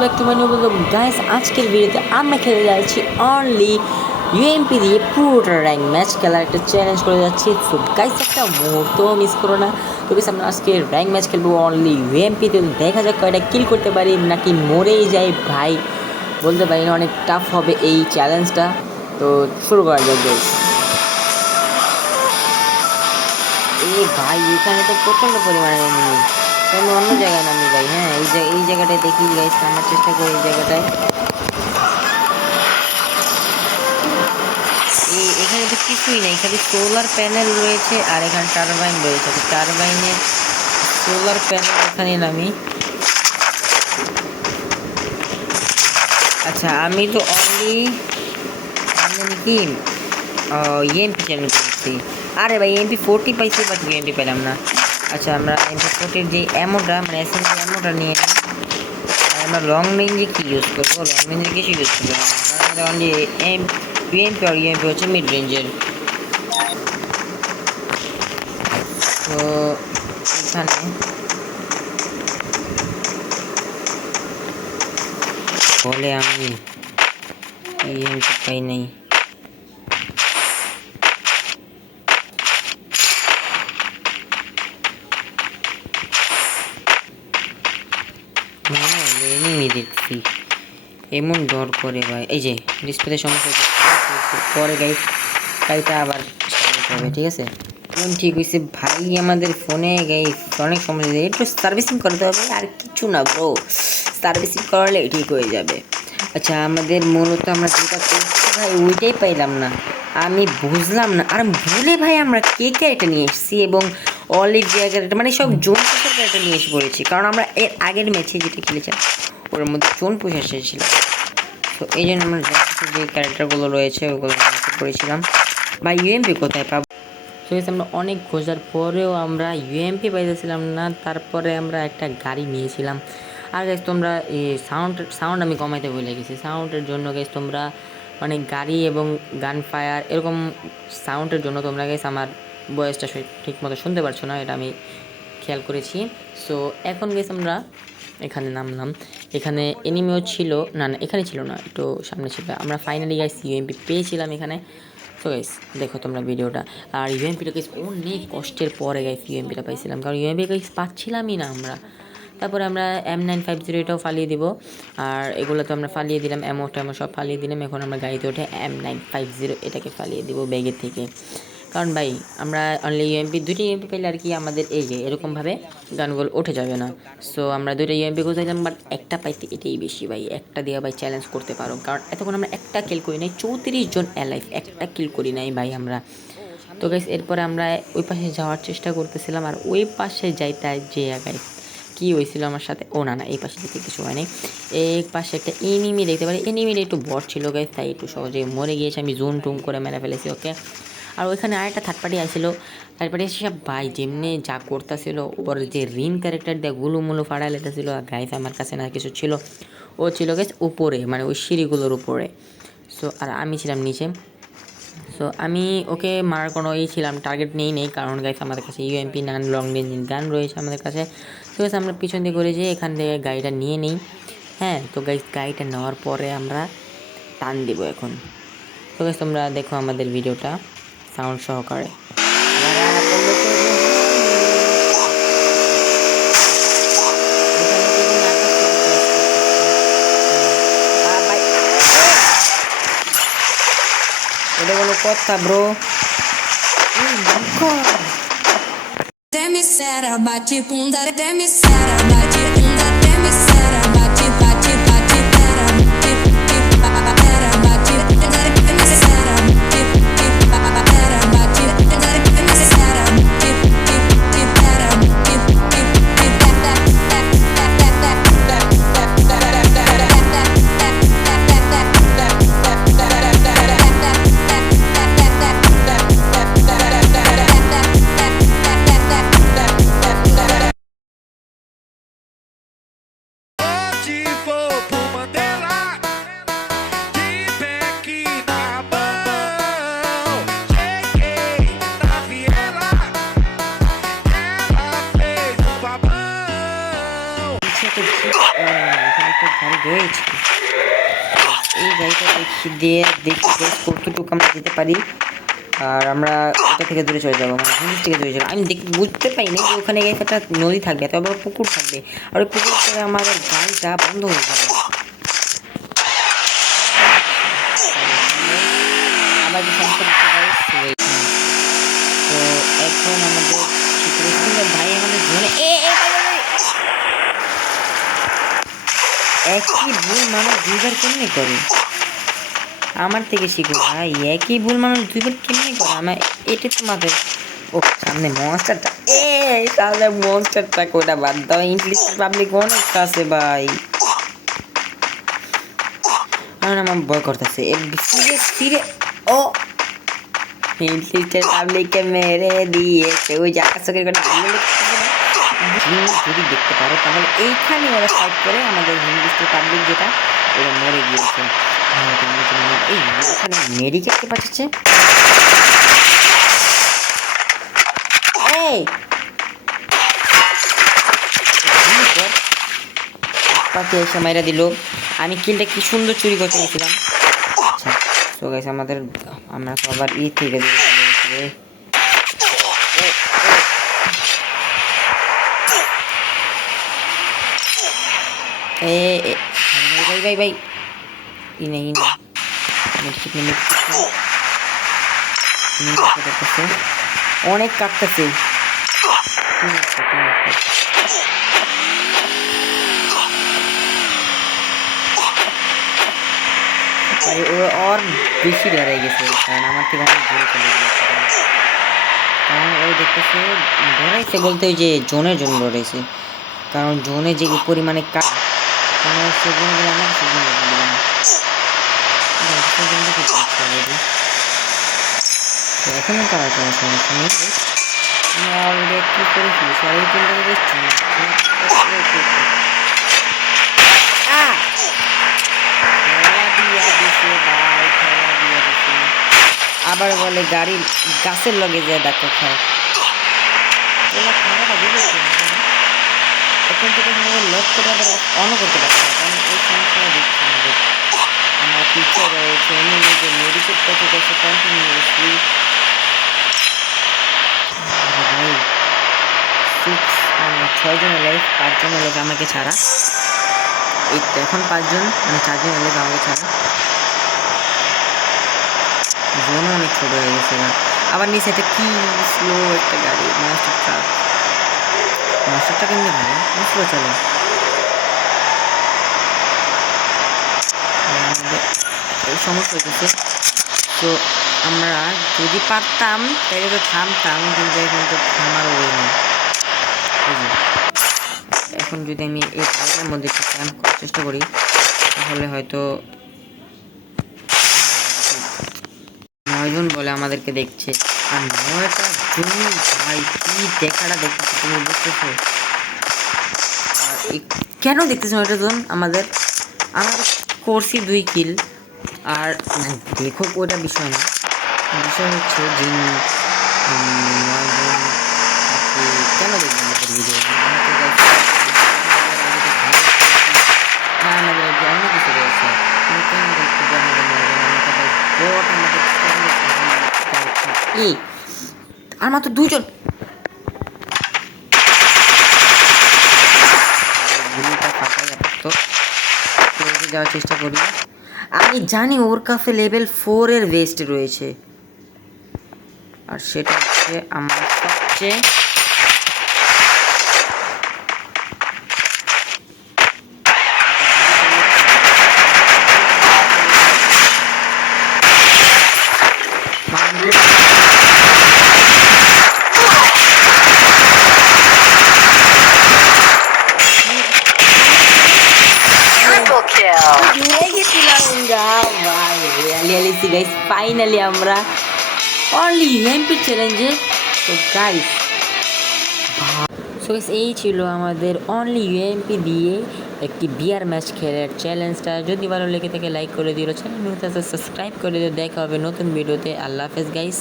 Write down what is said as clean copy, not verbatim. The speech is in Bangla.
Back to my new video guys. আজকের ভিডিওতে আমরা খেলে যাচ্ছি অনলি ইউএমপি দিয়ে পুরোটা র্যাঙ্ক ম্যাচ খেলার একটা চ্যালেঞ্জ করে যাচ্ছি। তো গাইস একটা মুহূর্ত মিস করো না। তো গাইস আমরা আজকে র্যাঙ্ক ম্যাচ খেলবো অনলি ইউএমপিতে। দেখা যাক কয়টা কিল করতে পারি নাকি মরেই যাই ভাই, বলতে পারি না। অনেক টাফ হবে এই চ্যালেঞ্জটা। তো শুরু করা যাক গাইস। এই ভাই এখানে তো প্রচণ্ড পরিমাণে এনিমি, আমি অন্য জায়গায় নামি ভাই। হ্যাঁ এই জায়গাটায় দেখি গাইস, নামার চেষ্টা করি এই জায়গাটায়। এখানে তো কিছুই নেই, খালি সোলার প্যানেল রয়েছে আর এখানে টারবাইন রয়েছে। টারবাইনের সোলার প্যানেল এখানে নামি। আচ্ছা আমি তো অনলি কি ইএমপি চ্যানেল করছি। আরে ভাই MP40 পাইছি, বাট ইএমপি পেলাম না। আচ্ছা আমরা MP40 যে অ্যামোটা মানে এসএমজি অ্যামোটা নিয়ে নিই। আমরা লং রেঞ্জে কী ইউজ করবো? লং রেঞ্জে কিছু ইউজ করবো না, কারণ অনলি ইএমপি আর ইএমপি হচ্ছে মিড রেঞ্জের। তো এখানে বলে আমি ইএমপি পাই নাই। দেখছি এমন ডর করে ভাই, এই যে ডিসপ্লে সমস্যা পরে গাড়িটা আবার হবে, ঠিক আছে। ফোন ঠিক হয়েছে ভাই, আমাদের ফোনে অনেক সমস্যা, একটু সার্ভিসিং করতে হবে আর কিছু না ব্রো, সার্ভিসিং করলে ঠিক হয়ে যাবে। আচ্ছা আমাদের মূলত আমরা যেটা করছি ভাই ওইটাই পাইলাম না, আমি বুঝলাম না। আর ভুলে ভাই আমরা কে এটা নিয়ে এসেছি এবং অলিভ জায়গাটা মানে সব জোন পুষার ক্যারেক্টার নিয়ে এসে পড়েছি, কারণ আমরা এর আগের ম্যাচে যেটা খেলেছিলাম ওর মধ্যে জোন পুষা ছিল। তো এই জন্য আমরা যে ক্যারেক্টারগুলো রয়েছে ওগুলো করেছিলাম। ভাই ইউএমপি কোথায় পাবো? তো আমরা অনেক খোঁজার পরেও আমরা ইউএমপি পাইতেছিলাম না। তারপরে আমরা একটা গাড়ি নিয়েছিলাম। আর গাইস তোমরা এই সাউন্ড আমি কমাইতে ভুলে গেছি। সাউন্ডের জন্য গাইস তোমরা মানে গাড়ি এবং গান ফায়ার এরকম সাউন্ডের জন্য তোমরা গাইস আমার ভয়েসটা ঠিক মতো শুনতে পারছো না, এটা আমি খেয়াল করেছি। সো এখন গাইস আমরা এখানে নামলাম। এখানে এনিমিও ছিল না, এখানে ছিল না, একটু সামনে ছিল। আমরা ফাইনালি গাইস ইউএমপি পেয়েছিলাম এখানে। তো গাইস দেখো তোমরা ভিডিওটা। আর ইউএমপিটা গাইস অনেক কষ্টের পরে গাইস ইউএমপিটা পাইছিলাম, কারণ ইউএমপি গাইস পাচ্ছিলামই না আমরা। তারপরে আমরা M950 এটাও ফালিয়ে দিব, আর এগুলো তো আমরা ফালিয়ে দিলাম, এমো সব ফালিয়ে দিলাম। এখন আমরা গাড়িতে উঠে M950 এটাকে ফালিয়ে দিব ব্যাগের থেকে, কারণ ভাই আমরা অনলি দুইটা ইউএমপি পেলে আর কি আমাদের এই যে এরকমভাবে গানগুলো উঠে যাবে না। সো আমরা দুইটা ইউএমপি খুঁজছিলাম, বাট একটা পাইতে এটাই বেশি ভাই। একটা দিয়ে ভাই চ্যালেঞ্জ করতে পারো, কারণ এতক্ষণ আমরা একটা কিল করি নাই, 34 জন অ্যালাইভ, একটা কিল করি নাই ভাই আমরা। তো গাইস এরপরে আমরা ওই পাশে যাওয়ার চেষ্টা করতেছিলাম, আর ওই পাশে যাইতে যে জায়গায় কী হয়েছিল আমার সাথে, ও না এই পাশে যেতে কিছু হয় নাই। এই পাশে একটা এনিমি দেখতে পারি, এনিমির একটু বট ছিল গাইস, তাই একটু সহজে মরে গিয়েছে, আমি জুম টুম করে মেরে ফেলেছি ওকে। আর ওইখানে আরেকটা থার্ড পার্টি আসছিল, থার্ড পার্টি এসে ভাই যেমনি যা করতেছিল, ওর যে রিন ক্যারেক্টার দিয়ে গুলুমুলু ফাড়া লেতেছিল। আর গাইস আমার কাছে না কিছু ছিল, ও ছিল গাইস উপরে মানে ওই সিঁড়িগুলোর উপরে। সো আর আমি ছিলাম নিচে। সো আমি ওকে মারার কোনো ছিলাম, টার্গেট নেই, কারণ গাইস আমাদের কাছে ইউএমপি নান লং রেঞ্জ গান রয়েছে আমাদের কাছে। তো গাইস আমরা পিছন দিয়ে করে যেয়ে এখান থেকে গাড়িটা নিয়ে নিই। হ্যাঁ তো গাইস গাড়িটা নেওয়ার পরে আমরা টান দিব এখন। তো গাইস তোমরা দেখো আমাদের ভিডিওটা সাউন্ড সহকারে। এটা কোনো কথা bro? Demissera, bate bunda, demissera, bate bunda, demissera, bate, bate, bate, pera, গাড়ি রয়েছে। এই গাড়িটা দেখি বেশ কতটুকু আমরা যেতে পারি। আর আমরা ওটা থেকে দূরে চলে যাবো, মানে জিনিস থেকে দূরে যাবো। আমি বুঝতে পারিনি যে ওখানে গিয়ে একটা নদী থাকবে, এত বড় পুকুর থাকবে, আর ওই পুকুর থেকে আমাদের গাড়িটা বন্ধ হয়ে যাবে। আবার যে সমস্যা দেখতে পাই তো এখন আমাদের ভাই আমাদের জোনে একই ভুল মানুষ দুইবার কেমনি করে? আমার থেকে শিখো ভাই, একই ভুল মানুষ দুইবার কেমনি করে? আমার এটা তো মাথায়। ও সামনে মনস্টারটা, তাহলে মনস্টারটা কোটা বাদ দাও, ইংলিশ পাবলিক অনেকটা আছে ভাই। আমার ভয় করতেছে ও ইংলিশের পাবলিককে মেরে দিয়েছে। ওই যে আকাশের কথা যদি দেখতে পারো তাহলে এইখানে ওরা ফাইট করে আমাদের ইংলিশের পাবলিক যেটা ওরা মরে গিয়েছে। এই এখানে মেডিকেটকে পাঠাচ্ছে। এই পাখি এসে মাইরা দিল। আমি কিলটা কি সুন্দর চুরি করতে গেছিলাম। আচ্ছা তো গাইস আমরা তো আবার থেকে ভাই ভাই অনেক কাটতেছে। ওর বেশি ডরে গেছে, কারণ আমার থেকে অনেক দূরে চলে গিয়েছে। কারণ ওই দেখতেছে ডরাইছে বলতে ওই যে জোনের জন্য ডরাইছে, কারণ জোনে যে পরিমাণে এখনো করার কোনো সমস্যা নেই। আমরা অলরেডি একটু করেছি, সবাই কিন্তু দেখছি আবার বলে গাড়ি গাছের লগে যায় ডাক্তার খায়। এখন থেকে লক করে আবার অনও করতে পারছে না, কারণ এই সমস্যা দিচ্ছে আমাদের। আমার টিচার রয়েছে, এমনি যে মেডিকেল করতে করছে কন্টিনিউসলি। ভাই 6 জনের লাইফ, 5 জনের লাইফ আমাকে ছাড়া। এই তো এখন 5 জন, মানে 4 জনের লাইফ আমাকে ছাড়া। জোনও অনেক ছোট হয়ে গেছে। আবার নিচে একটা কি স্লো একটা গাড়ি, মাস্টারটা কেমনি ভালো স্লো চলে। এই সমস্যা হয়েছে। তো আমরা যদি পারতাম তাহলে তো থামতাম, কিন্তু এখন তো থামার ওই নেই। এখন যদি আমি এই গাড়িটার মধ্যে একটু ক্যাম্প করার চেষ্টা করি তাহলে হয়তো 9 জন বলে আমাদেরকে দেখছে, আর 9টা জন ভাই কি দেখাটা দেখতেছে তুমি বুঝতেছো? আর কেন দেখতেছো 9টা জন আমাদের? আমরা করছি 2 কিল। আর দেখো ওটা বিষয় না, বিষয় হচ্ছে যে 9 জন কেন দেখবো আমাদের ভিডিও? আমাদের অন্য কিছু রয়েছে, কেন দেখতে যে আমাদের 9 জন আর মাত্র 2 জন। যাওয়ার চেষ্টা করি। আমি জানি ওর কাছে লেভেল 4 এর ভেস্ট রয়েছে, আর সেটা হচ্ছে আমার সবচেয়ে ফাইনালি আমরা অনলি ইউএমপি চ্যালেঞ্জে। তো গাইস এই ছিল আমাদের অনলি ইউএমপি দিয়ে একটি বিয়ার ম্যাচ খেলার চ্যালেঞ্জটা। যদি ভালো লেগে থাকে লাইক করে দিও, চ্যানেল সাবস্ক্রাইব করে দিও। দেখা হবে নতুন ভিডিওতে। আল্লাহ হাফেজ গাইস।